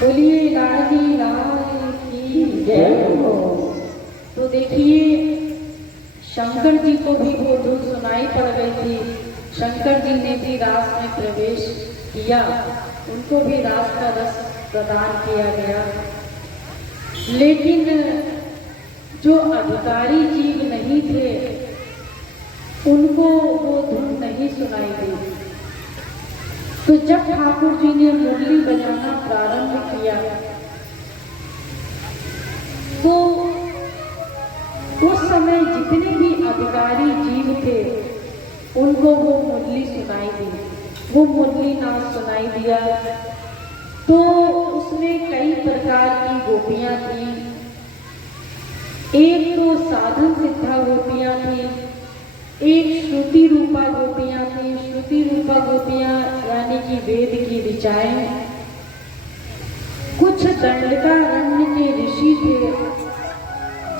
बोलिए लाडली लाल की जय हो। तो देखिए शंकर जी को भी वो धुन सुनाई पड़ गई थी। शंकर जी ने भी रास में प्रवेश किया, उनको भी रास का रस प्रदान किया गया। लेकिन जो अधिकारी जीव नहीं थे उनको वो धुन नहीं सुनाई दी। तो जब ठाकुर जी ने मुरली बजाना प्रारंभ किया तो उस समय जितने भी अधिकारी जीव थे उनको वो मुरली सुनाई दी, वो मुरली नाद सुनाई दिया। तो उसमें कई प्रकार की गोपियां थी। एक तो साधन सिद्धा गोपियां थी, एक श्रुति रूपा गोपियां थी। श्रुति रूपा गोपियां यानी कि वेद की ऋचाएं। कुछ दंडकारण्य के ऋषि थे।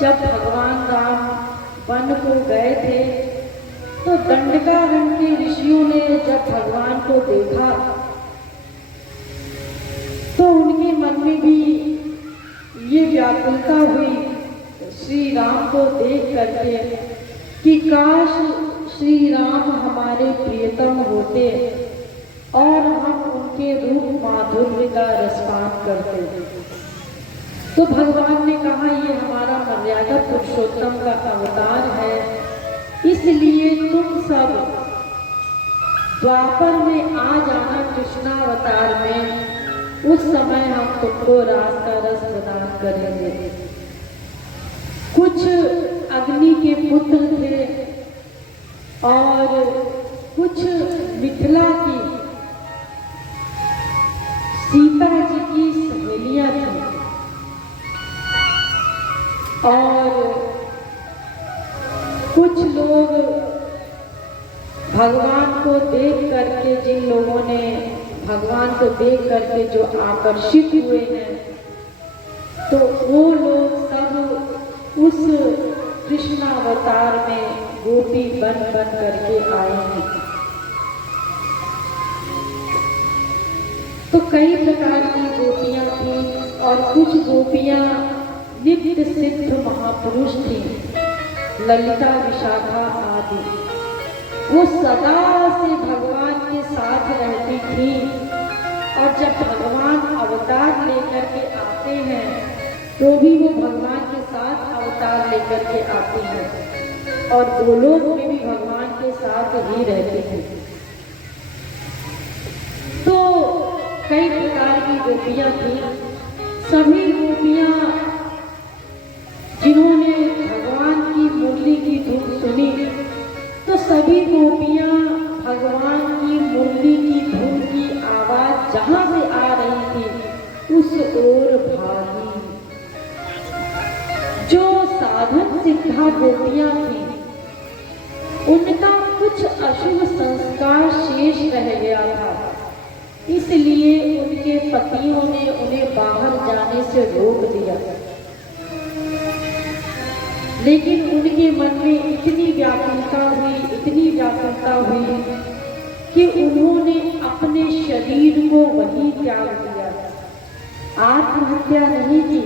जब भगवान राम वन को गए थे तो दंडकारण्य के ऋषियों ने जब भगवान को देखा तो उनके मन में भी ये व्याकुलता हुई श्री राम को देख करके कि काश श्री राम हमारे प्रियतम होते और हम उनके रूप माधुर्य का रसपान करते। तो भगवान ने कहा ये हमारा मर्यादा पुरुषोत्तम का अवतार है, इसलिए तुम सब द्वापर में आ जाना कृष्णावतार में, उस समय हम तुमको रास का रस प्रदान करेंगे। कुछ अग्नि के पुत्र थे और कुछ मिथिला की सीता जी की सहेलियां थी और कुछ लोग भगवान को देख करके, जिन लोगों ने भगवान को देख करके जो आकर्षित हुए हैं, तो वो लोग सब उस कृष्णावतार में गोपी बन बन करके आए हैं। तो कई प्रकार की गोपियां थी और कुछ गोपियां नित्य सिद्ध महापुरुष थी, ललिता विशाखा आदि। वो सदा से भगवान के साथ रहती थी और जब भगवान अवतार लेकर के आते हैं तो भी वो भगवान के साथ अवतार लेकर के आती हैं और गोलोक में भी भगवान के साथ ही रहती हैं। तो कई प्रकार की गोपियां थी। सभी गोपियां जिन्होंने भगवान की मुरली की धुन सुनी तो सभी गोपियां भगवान की मुरली की धुन की आवाज जहां से आ रही थी उस ओर भागी। जो साधन सिद्धा गोपियां थी उनका कुछ अशुभ संस्कार शेष रह गया था, इसलिए उनके पतियों ने उन्हें बाहर जाने से रोक दिया। लेकिन उनके मन में इतनी व्याकुलता हुई कि उन्होंने अपने शरीर को वहीं त्याग दिया, आत्महत्या नहीं की।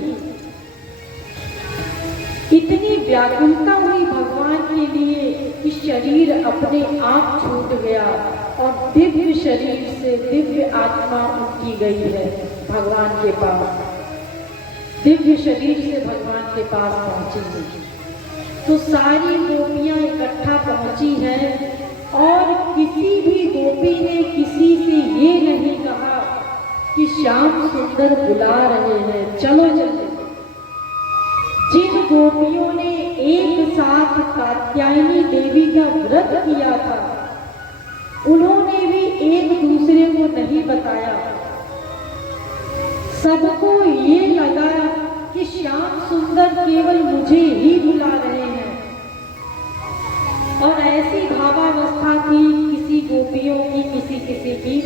इतनी व्याकुलता हुई भगवान के लिए कि शरीर अपने आप छूट गया और दिव्य शरीर से दिव्य आत्मा उनकी गई है भगवान के पास, दिव्य शरीर से भगवान के पास पहुंची है। तो सारी गोपियां इकट्ठा पहुंची हैं और किसी भी गोपी ने किसी से ये नहीं कहा कि श्याम सुंदर बुला रहे हैं, चलो चलो। जिन गोपियों ने एक साथ कात्यायनी देवी का व्रत किया था उन्होंने भी एक दूसरे को नहीं बताया। सबको ये लगा कि श्याम सुंदर केवल मुझे ही बुला रहे हैं और ऐसी भावावस्था थी किसी गोपियों की किसी की।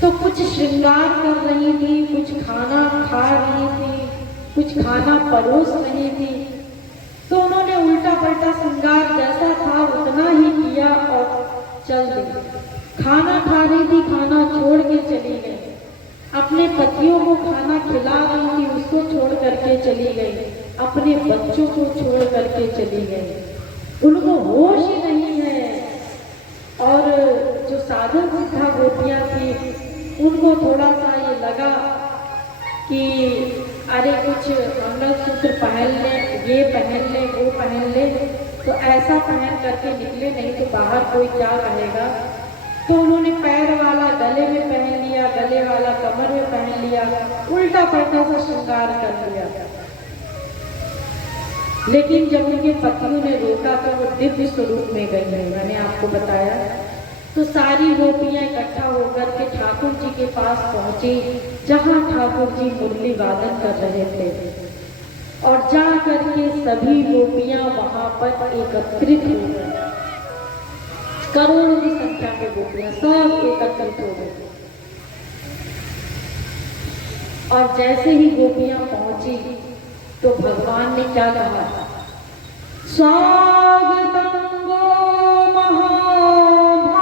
तो कुछ श्रृंगार कर रही थी, कुछ खाना खा रही थी, कुछ खाना परोस रही थी। तो उन्होंने उल्टा पलटा श्रृंगार जैसा था उतना ही किया और चल दी। खाना खा रही थी, खाना छोड़ के चली गई। अपने पतियों को खाना खिला रही थी, उसको छोड़ करके चली गई, अपने बच्चों को छोड़ करके चली गई, उनको होश ही नहीं है। और जो साधन सिद्धा गोपियां थी, उनको थोड़ा सा ये लगा कि अरे कुछ मंगलसूत्र पहन ले, ये पहन ले, वो पहन ले, तो ऐसा पहन करके निकले, नहीं तो बाहर कोई क्या कहेगा। तो उन्होंने पैर वाला गले में पहन लिया, गले वाला कमर में पहन लिया, उल्टा पलटा सा श्रृंगार कर लिया। लेकिन जब उनके पतियों ने रोका तो वो दिव्य स्वरूप में गई है, मैंने आपको बताया। तो सारी गोपियां इकट्ठा होकर के ठाकुर जी के पास पहुंची, जहां ठाकुर जी मुरली वादन कर रहे थे, और जा करके सभी गोपियां वहां पर एकत्रित हो गई। करोड़ों की संख्या में गोपियां सब एकत्रित हो गई। और जैसे ही गोपियां पहुंची तो भगवान ने क्या कहा, स्वागतम गो महाभाग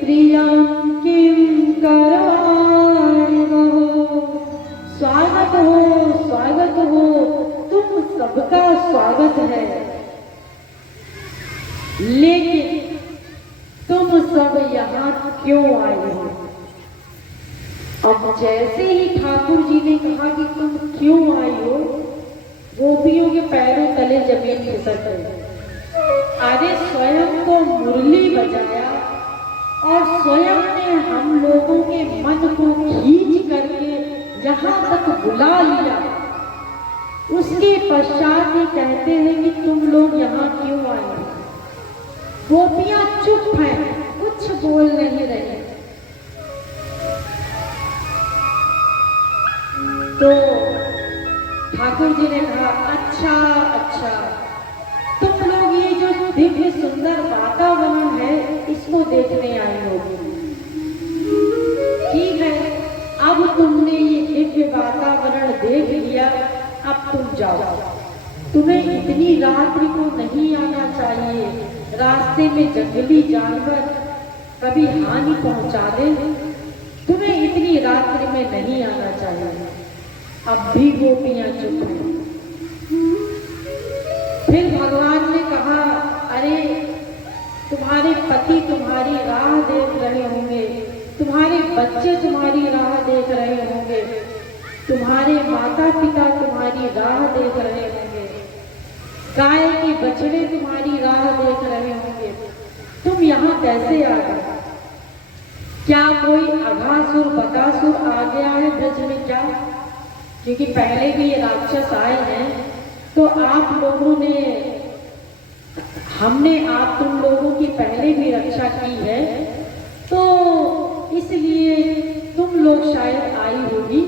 प्रियम किम कराणि वहो। स्वागत हो, तुम सबका स्वागत है, लेकिन तुम सब यहाँ क्यों आए हो? अब जैसे ही ठाकुर जी ने कहा कि तुम क्यों आई हो, गोपियों के पैरों तले जमीन खिसक गई। अरे स्वयं तो मुरली बजाया और स्वयं ने हम लोगों के मन को खींच करके यहाँ तक बुला लिया, उसके पश्चात ही कहते हैं कि तुम लोग यहाँ क्यों आए हो? गोपियां चुप हैं, कुछ बोल नहीं रहे। तो ठाकुर जी ने कहा, अच्छा, तुम लोग ये जो दिव्य सुंदर वातावरण है, इसको देखने आए होगी। ठीक है, अब तुमने ये दिव्य वातावरण देख लिया, अब तुम जाओ। तुम्हें इतनी रात्रि को नहीं आना चाहिए, रास्ते में जंगली जानवर कभी हानि पहुंचा दे, तुम्हें इतनी रात्रि में नहीं आना चाहिए। अब भी गोपियां चुप हैं। फिर भगवान ने कहा, अरे तुम्हारे पति तुम्हारी राह देख रहे होंगे, तुम्हारे बच्चे तुम्हारी राह देख रहे होंगे, तुम्हारे माता पिता तुम्हारी राह देख रहे होंगे, गाय के बछड़े तुम्हारी राह देख रहे होंगे, तुम यहाँ कैसे आ गए? क्या कोई अघासुर बकासुर आ गया है ब्रज में क्या? क्योंकि पहले भी ये राक्षस आए हैं, तो आप लोगों ने, हमने आप तुम लोगों की पहले भी रक्षा की है, तो इसलिए तुम लोग शायद आई होगी।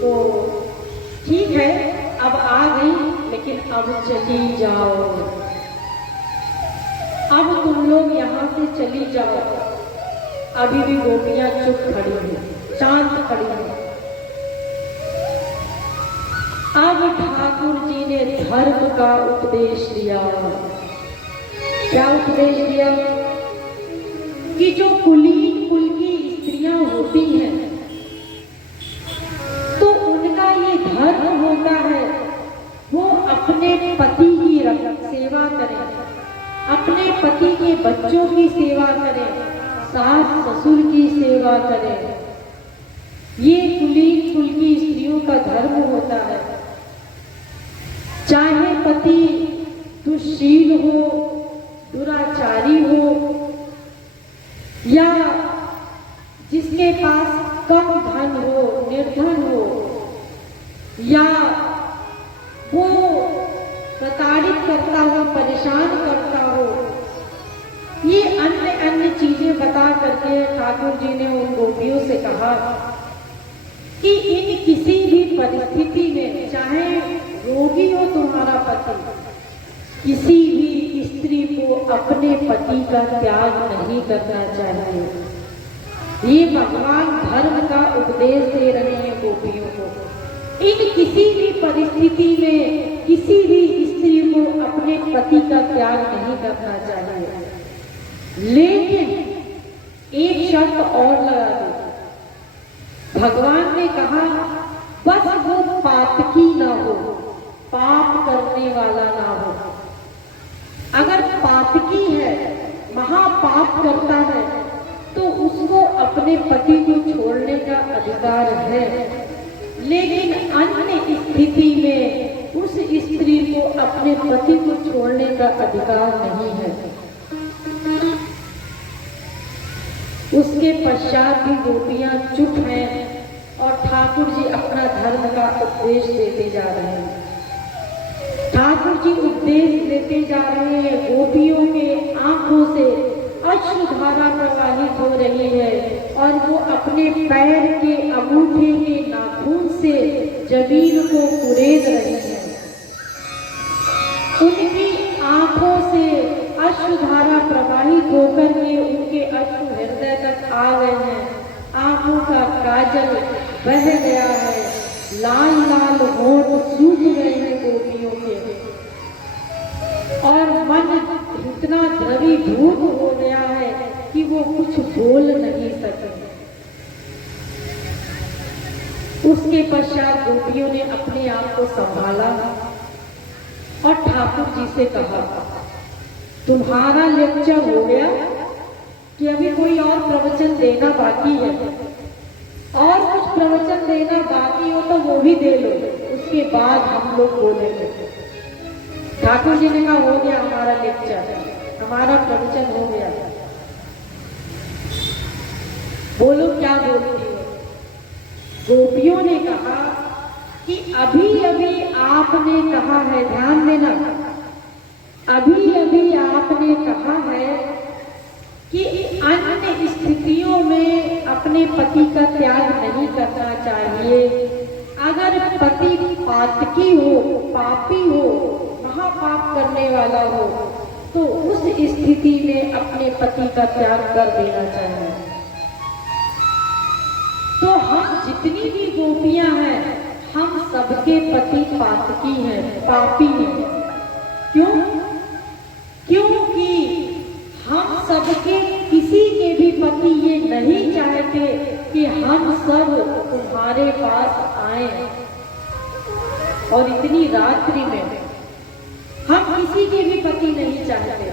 तो ठीक है, अब आ गई, लेकिन अब चली जाओ, अब तुम लोग यहाँ से चली जाओ। अभी भी गोपियां चुप खड़ी हैं, शांत खड़ी हैं। अब ठाकुर जी ने धर्म का उपदेश दिया। क्या उपदेश दिया? कि जो कुलीन कुल की स्त्रियां होती हैं, तो उनका ये धर्म होता है, वो अपने पति की सेवा करें, अपने पति के बच्चों की सेवा करें, सास ससुर की सेवा करें। ये कुलीन कुल की स्त्रियों का धर्म होता है। चाहे पति दुष्शील हो, दुराचारी हो, या जिसके पास कम धन हो, निर्धन हो, या वो प्रताड़ित करता हो, परेशान करता हो, ये अन्य चीजें बता करके ठाकुर जी ने उन गोपियों से कहा कि इन किसी भी परिस्थिति में, चाहे रोगी हो तुम्हारा पति, किसी भी स्त्री को अपने पति का त्याग नहीं करना चाहिए। ये भगवान धर्म का उपदेश दे रहे हैं गोपियों को। इन किसी भी परिस्थिति में किसी भी स्त्री को अपने पति का त्याग नहीं करना चाहिए। लेकिन एक शर्त और लगा दी। भगवान ने कहा बस वो पातकी ना हो, पाप करने वाला ना हो। अगर पातकी है, महापाप करता है, तो उसको अपने पति को छोड़ने का अधिकार है, लेकिन अन्य स्थिति में उस स्त्री को अपने पति को छोड़ने का अधिकार नहीं है। उसके पश्चात भी गोपियां चुप हैं और ठाकुर जी अपना धर्म का उपदेश देते जा रहे हैं। ठाकुर जी उपदेश देते जा रहे हैं। गोपियों के आंखों से अश्रुधारा प्रवाहित हो रही है और वो अपने पैर के अंगूठे के नाखून से जमीन को कुरेद रही है। उनकी आंखों से अश्रुधारा प्रवाहित होकर के उनके अश्रु हृदय तक आ गए हैं। आंखों का काजल बह गया है, लाल लाल होठ सूख गए हैं गोपियों के, और मन इतना द्रवीभूत हो गया है कि वो कुछ बोल नहीं सके। उसके पश्चात गोपियों ने अपने आप को संभाला और ठाकुर जी से कहा, तुम्हारा लेक्चर हो गया कि अभी कोई और प्रवचन देना बाकी है, और कुछ प्रवचन देना बाकी हो तो वो भी दे लो, उसके बाद हम लोग बोलेंगे। ठाकुर जी ने कहा हो गया हमारा लेक्चर, हमारा प्रवचन हो गया, बोलो क्या बोलती हो। गोपियों ने कहा कि अभी अभी आपने कहा है, ध्यान देना, अभी अभी आपने कहा है कि अन्य स्थितियों में अपने पति का त्याग नहीं करना चाहिए। अगर पति पातकी हो, पापी हो, महापाप करने वाला हो, तो उस स्थिति में अपने पति का त्याग कर देना चाहिए। तो हम जितनी भी गोपियां हैं, हम सबके पति पातकी हैं, पापी हैं। क्यों? क्योंकि हम सबके किसी के भी पति ये नहीं चाहते कि हम सब तुम्हारे पास आए, और इतनी रात्रि में हम किसी के भी पति नहीं चाहते।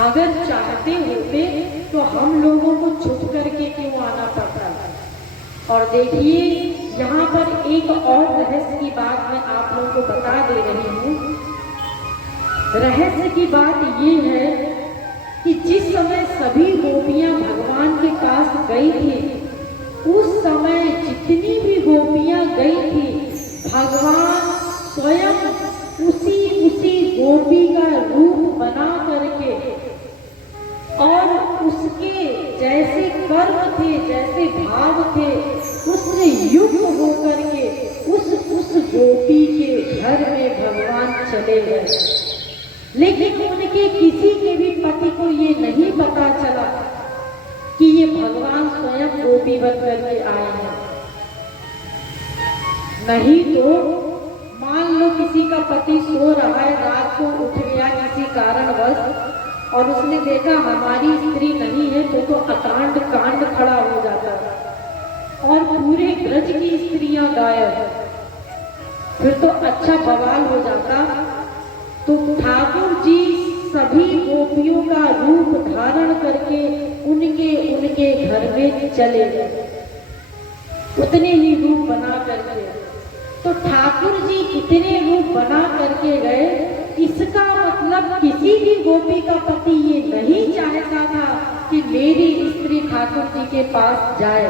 अगर चाहते होते तो हम लोगों को छुप करके क्यों आना पड़ता। और देखिए यहाँ पर एक और रहस्य की बात मैं आप लोगों को बता दे रही हूँ। रहस्य की बात ये है कि जिस समय सभी गोपियां भगवान के पास गई थी, उस समय जितनी भी गोपियां गई थी, भगवान स्वयं उसी गोपी का रूप बना करके और उसके जैसे कर्म थे, जैसे भाव थे, उससे युक्त होकर के उस गोपी के घर में भगवान चले गए। लेकिन उनके किसी के भी पति को ये नहीं पता चला कि ये भगवान स्वयं गोपी बन करके आए हैं। नहीं तो मान लो किसी का पति सो रहा है, रात को उठ गया किसी कारणवश और उसने देखा हमारी स्त्री नहीं है, तो अकांड कांड खड़ा हो जाता और पूरे ब्रज की स्त्रियां गायब, फिर तो अच्छा बवाल हो जाता। तो ठाकुर जी सभी गोपियों का रूप धारण करके उनके घर में चले गए, उतने ही रूप बना करके। तो ठाकुर जी इतने रूप बना करके गए, इसका मतलब किसी भी गोपी का पति ये नहीं चाहता था कि मेरी स्त्री ठाकुर जी के पास जाए,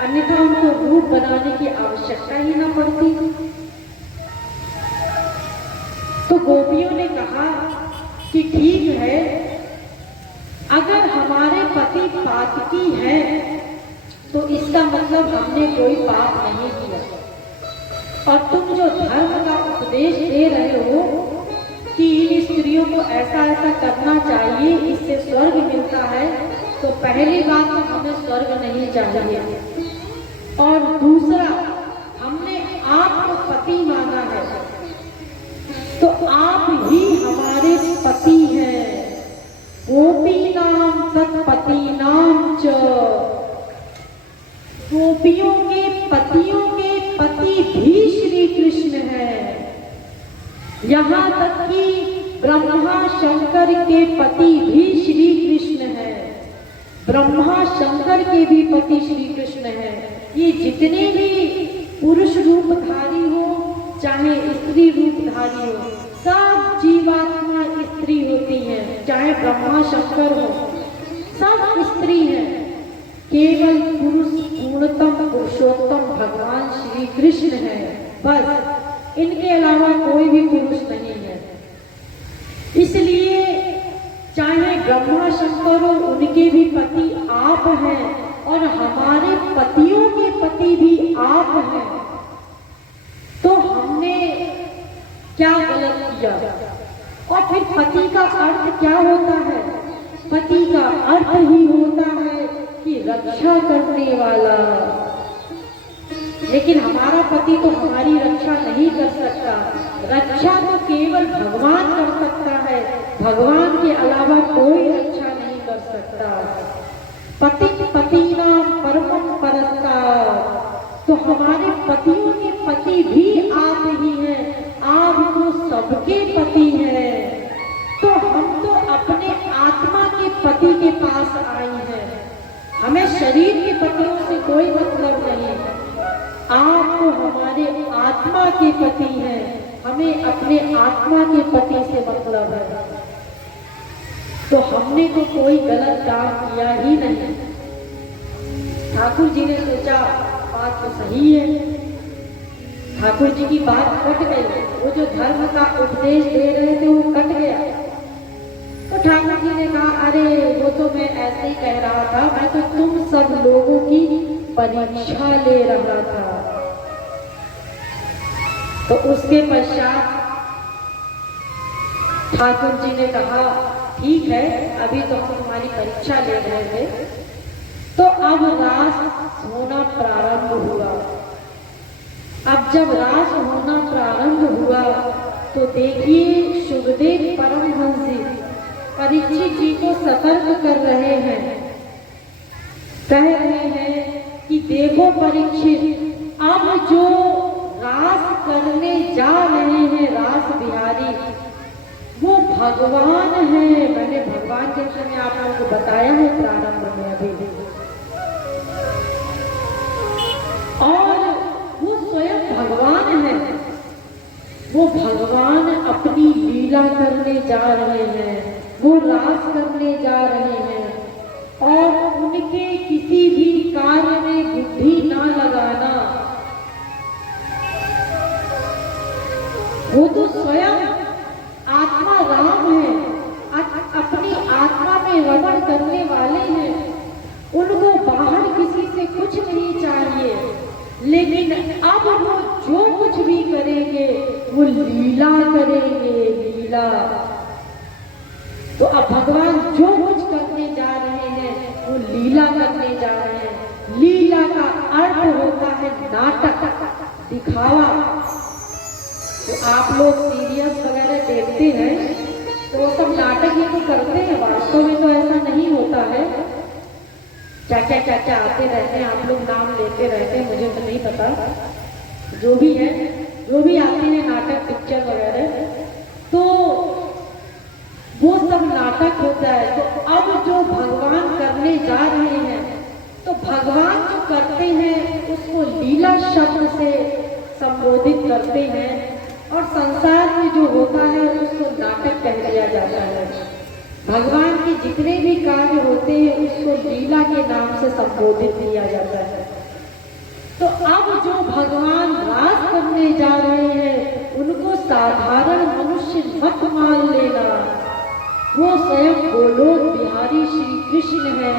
अन्यथा उनको रूप बनाने की आवश्यकता ही ना पड़ती। तो गोपियों ने कहा कि ठीक है, अगर हमारे पति पातकी हैं तो इसका मतलब हमने कोई पाप नहीं किया, और तुम जो धर्म का उपदेश दे रहे हो कि इन स्त्रियों को ऐसा ऐसा करना चाहिए, इससे स्वर्ग मिलता है, तो पहली बात तो हमें स्वर्ग नहीं चाहिए, और दूसरा हमने आपको पति माना है, तो आप ही हमारे पति हैं। गोपी नाम तत्पति गोपियों के पतियों के पति भी श्री कृष्ण हैं। यहाँ तक कि ब्रह्मा शंकर के पति भी श्री कृष्ण हैं। ब्रह्मा शंकर के भी पति श्री कृष्ण हैं। ये जितने भी पुरुष रूपधारी हो चाहे स्त्री रूपधारी हो, सब जीवात्मा स्त्री होती हैं। चाहे ब्रह्मा शंकर हो, सब स्त्री हैं। केवल पुरुष पूर्णतम पुरुषोत्तम भगवान श्री कृष्ण हैं, बस। इनके अलावा कोई भी पुरुष नहीं है। इसलिए चाहे ब्रह्मा शंकर हो, उनके भी पति आप हैं और हमारे पतियों के पति भी आप हैं। तो हमने क्या गलत किया? और फिर पति का अर्थ क्या होता है? पति का अर्थ ही होता है कि रक्षा करने वाला। लेकिन हमारा पति तो हमारी रक्षा नहीं कर सकता। रक्षा तो केवल भगवान कर सकता है। भगवान के अलावा कोई रक्षा नहीं कर सकता। पति पतिनाम परमम परस्तार। तो हमारे पतियों के पति भी आप ही हैं। आप तो सबके पति हैं। तो हम तो अपने आत्मा के पति के पास आई हैं। हमें शरीर के पतियों से कोई मतलब नहीं। आप तो हमारे आत्मा के पति हैं। हमें अपने आत्मा के पति से मतलब है। तो हमने तो कोई गलत काम किया ही नहीं। ठाकुर जी ने सोचा बात तो सही है। ठाकुर जी की बात कट गई। वो जो धर्म का उपदेश दे रहे थे वो कट गया। तो ठाकुर जी ने कहा, अरे वो तो मैं ऐसे ही कह रहा था, मैं तो तुम सब लोगों की परीक्षा ले रहा था। तो उसके पश्चात ठाकुर जी ने कहा, ठीक है, अभी तो हम तुम्हारी परीक्षा ले रहे थे। तो अब रास होना प्रारंभ हुआ। अब जब रास होना प्रारंभ हुआ तो देखिए सुखदेव परमहंस जी परीक्षित जी को सतर्क कर रहे हैं। कह रहे हैं कि देखो परीक्षित, अब जो रास करने जा रहे हैं रास बिहारी, वो भगवान है। मैंने भगवान के विषय में आप लोगों को बताया है प्रारंभ में अभी। और वो स्वयं भगवान है। वो भगवान अपनी लीला करने जा रहे हैं। वो रास करने जा रहे हैं और उनके किसी भी कार्य में बुद्धि ना लगाना। वो तो स्वयं आत्मा राम है। अपनी आत्मा में रमण करने वाले हैं। उनको बाहर किसी से कुछ नहीं चाहिए। लेकिन अब वो जो कुछ भी करेंगे वो लीला करेंगे, लीला। तो अब भगवान जो कुछ करने जा रहे हैं वो लीला करने जा रहे हैं। लीला का अर्थ होता है नाटक, दिखावा। तो आप लोग सीरियल्स वगैरह देखते हैं तो वो सब नाटक ही तो करते हैं। वास्तव में तो ऐसा नहीं होता है। क्या क्या क्या क्या आते रहते हैं, आप लोग नाम लेते रहते हैं, मुझे तो नहीं पता। जो भी है, जो भी आते हैं नाटक पिक्चर वगैरह, तो वो सब नाटक होता है। तो अब जो भगवान करने जा रहे हैं, तो भगवान जो करते हैं उसको लीला शब्द से संबोधित करते हैं। और संसार में जो होता है उसको नाटक कह दिया जाता है। भगवान के जितने भी कार्य होते हैं उसको लीला के नाम से संबोधित किया जाता है। तो अब जो भगवान रास करने जा रहे हैं उनको साधारण मनुष्य मत मान लेना। वो स्वयं गोलोक बिहारी श्री कृष्ण है,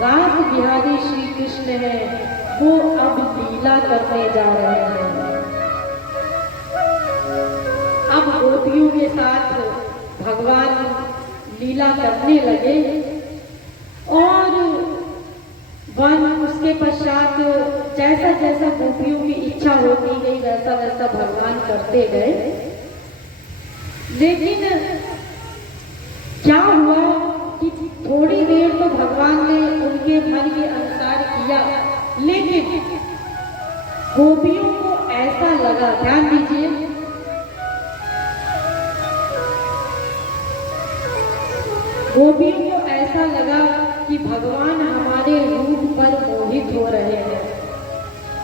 रास बिहारी श्री कृष्ण है। वो अब लीला करने जा रहे हैं। अब गोपियों के साथ भगवान लीला करने लगे और उसके पश्चात जैसा जैसा गोपियों की इच्छा होती गई वैसा वैसा भगवान करते गए। लेकिन क्या हुआ कि थोड़ी देर तो भगवान ने उनके मन के अनुसार किया, लेकिन गोपियों को ऐसा लगा, ध्यान दीजिए, गोपियों को ऐसा लगा कि भगवान हमारे रूप पर मोहित हो रहे हैं,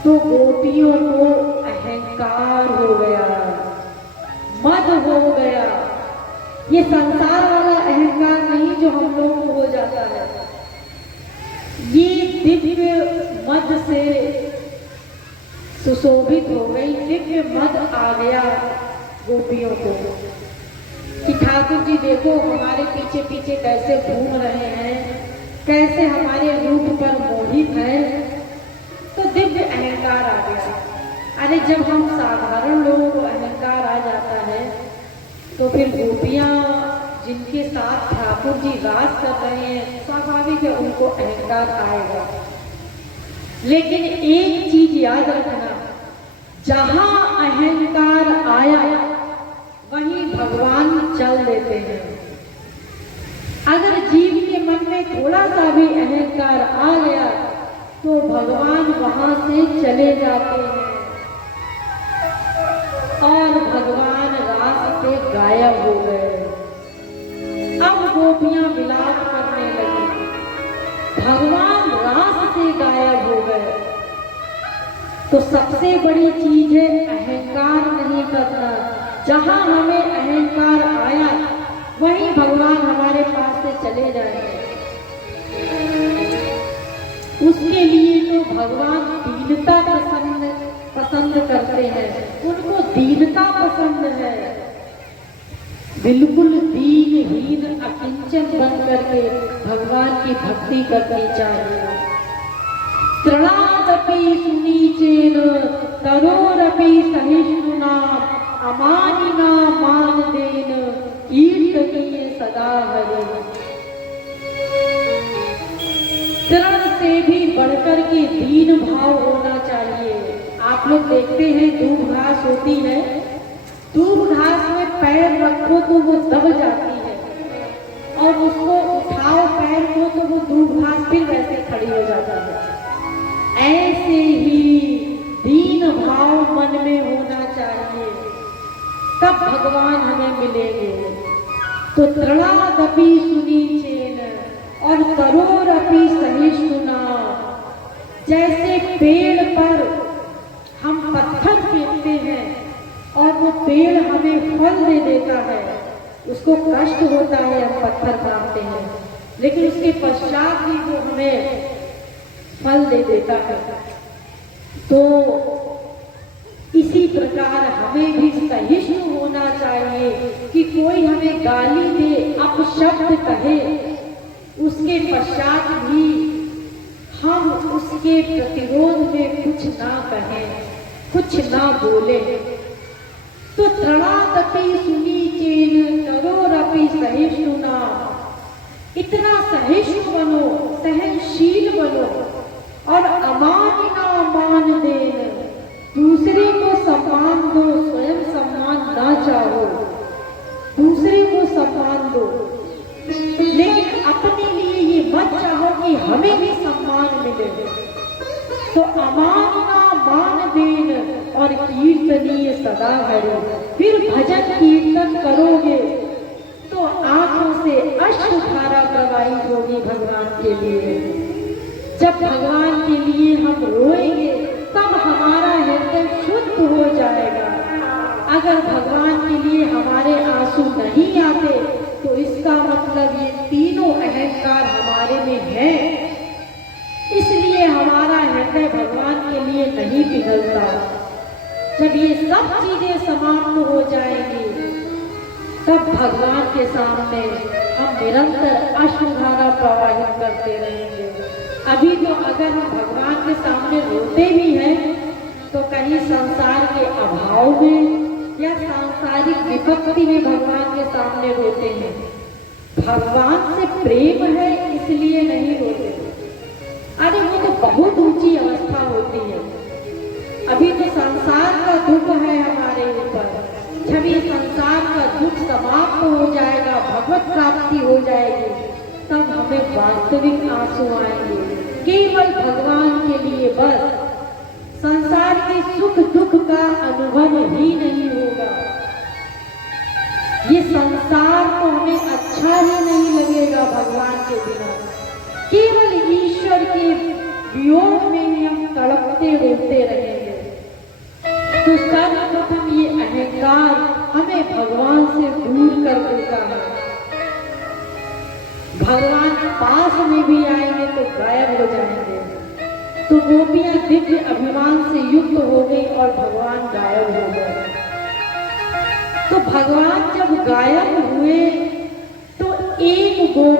तो गोपियों को अहंकार हो गया, मद हो गया। ये संसार वाला अहंकार नहीं जो हम लोगों को हो जाता है, ये दिव्य मद से सुशोभित हो गई, दिव्य मद आ गया गोपियों को कि ठाकुर जी देखो हमारे पीछे पीछे कैसे घूम रहे हैं, कैसे हमारे रूप पर मोहित है। तो दिव्य अहंकार आ गया। अरे जब हम साधारण लोगों को अहंकार आ जाता है तो फिर गोपियां जिनके साथ ठाकुर जी राज कर रहे हैं, स्वाभाविक है उनको अहंकार आएगा। लेकिन एक चीज याद रखना, जहां अहंकार आया वहीं भगवान चल देते हैं। अगर जीव के मन में थोड़ा सा भी अहंकार आ गया तो भगवान वहां से चले जाते हैं और भगवान रास से गायब हो गए। अब गोपियां विलाप करने लगी, भगवान रास से गायब हो गए। तो सबसे बड़ी चीज है अहंकार नहीं करना। जहां हमें अहंकार आया वहीं भगवान हमारे पास से चले जाएंगे। उसके लिए तो भगवान दीनता पसंद करते हैं, उनको दीनता पसंद है। बिल्कुल दीनहीन अकिंचन बन करके भगवान की भक्ति करनी चाहिए। तृणादपि सुनीचेन तरोरपि सहिष्णुना अमानिना मानदेन कीर्तनीय सदा हरि। तृण से भी बढ़कर के दीन भाव होना चाहिए। आप लोग देखते हैं दूब घास होती है, दूब घास में पैर रखो तो वो दब जाती है और उसको उठाओ पैर को तो वो दूब घास फिर वैसे खड़ी हो जाता है। ऐसे ही दीन भाव मन में होना चाहिए, तब भगवान हमें मिलेंगे। तो तृणादपि सुनीचेन और तरोरपि सहिष्णुना, जैसे पेड़ पर हम पत्थर फेंकते हैं और वो पेड़ हमें फल दे देता है, उसको कष्ट होता है, हम पत्थर काटते हैं, लेकिन उसके पश्चात भी वो हमें फल दे देता है। तो इसी प्रकार हमें भी सहिष्णु होना चाहिए कि कोई हमें गाली दे, अपशब्द कहे, उसके पश्चात भी हम उसके प्रतिरोध में कुछ ना कहें, कुछ ना बोले। तो तृणादपि सुनीचेन तरोरपि सहिष्णुना, इतना सहिष्णु बनो, सहनशील बनो और अमानिना मानदेन, दूसरे को सम्मान दो, स्वयं सम्मान ना चाहो, दूसरे को सम्मान दो, लेकिन अपने लिए ये मत चाहो कि हमें भी सम्मान मिले। तो अमानिना मानदेन और कीर्तनीय सदा हरि। फिर भजन कीर्तन करोगे तो आंखों से अश्रुधारा प्रवाहित होगी भगवान के लिए। जब भगवान के लिए हम रोएंगे तब हमारा हृदय शुद्ध हो जाएगा। अगर भगवान के लिए हमारे आंसू नहीं आते तो इसका मतलब ये तीनों अहंकार हमारे में है, इसलिए हमारा हृदय भगवान के लिए नहीं पिघलता। जब ये सब चीजें समाप्त हो जाएंगी तब भगवान के सामने हम निरंतर अश्रुधारा प्रवाहित करते रहेंगे। अभी तो अगर हम भगवान के सामने रोते भी हैं तो कहीं संसार के अभाव में या सांसारिक विपत्ति में भगवान के सामने रोते हैं। भगवान से प्रेम है इसलिए नहीं रोते। अरे वो तो बहुत ऊंची अवस्था होती है। अभी तो संसार का दुख है हमारे ऊपर। जब ये संसार का दुख समाप्त हो जाएगा, भगवत प्राप्ति हो जाएगी, तब हमें वास्तविक आंसू आएंगे। केवल भगवान के लिए बस। संसार के सुख दुख का अनुभव ही नहीं होगा। ये संसार तो हमें अच्छा ही नहीं लगेगा भगवान के बिना। केवल ईश्वर के वियोग में ही हम तड़पते रोते रहेंगे। तो सर्वप्रथम ये अहंकार हमें भगवान से दूर कर देता है। भगवान पास में भी आएंगे तो गायब हो जाएंगे। तो गोपियां दिव्य अभिमान से युक्त हो गई और भगवान गायब हो गए। तो भगवान जब गायब हुए तो एक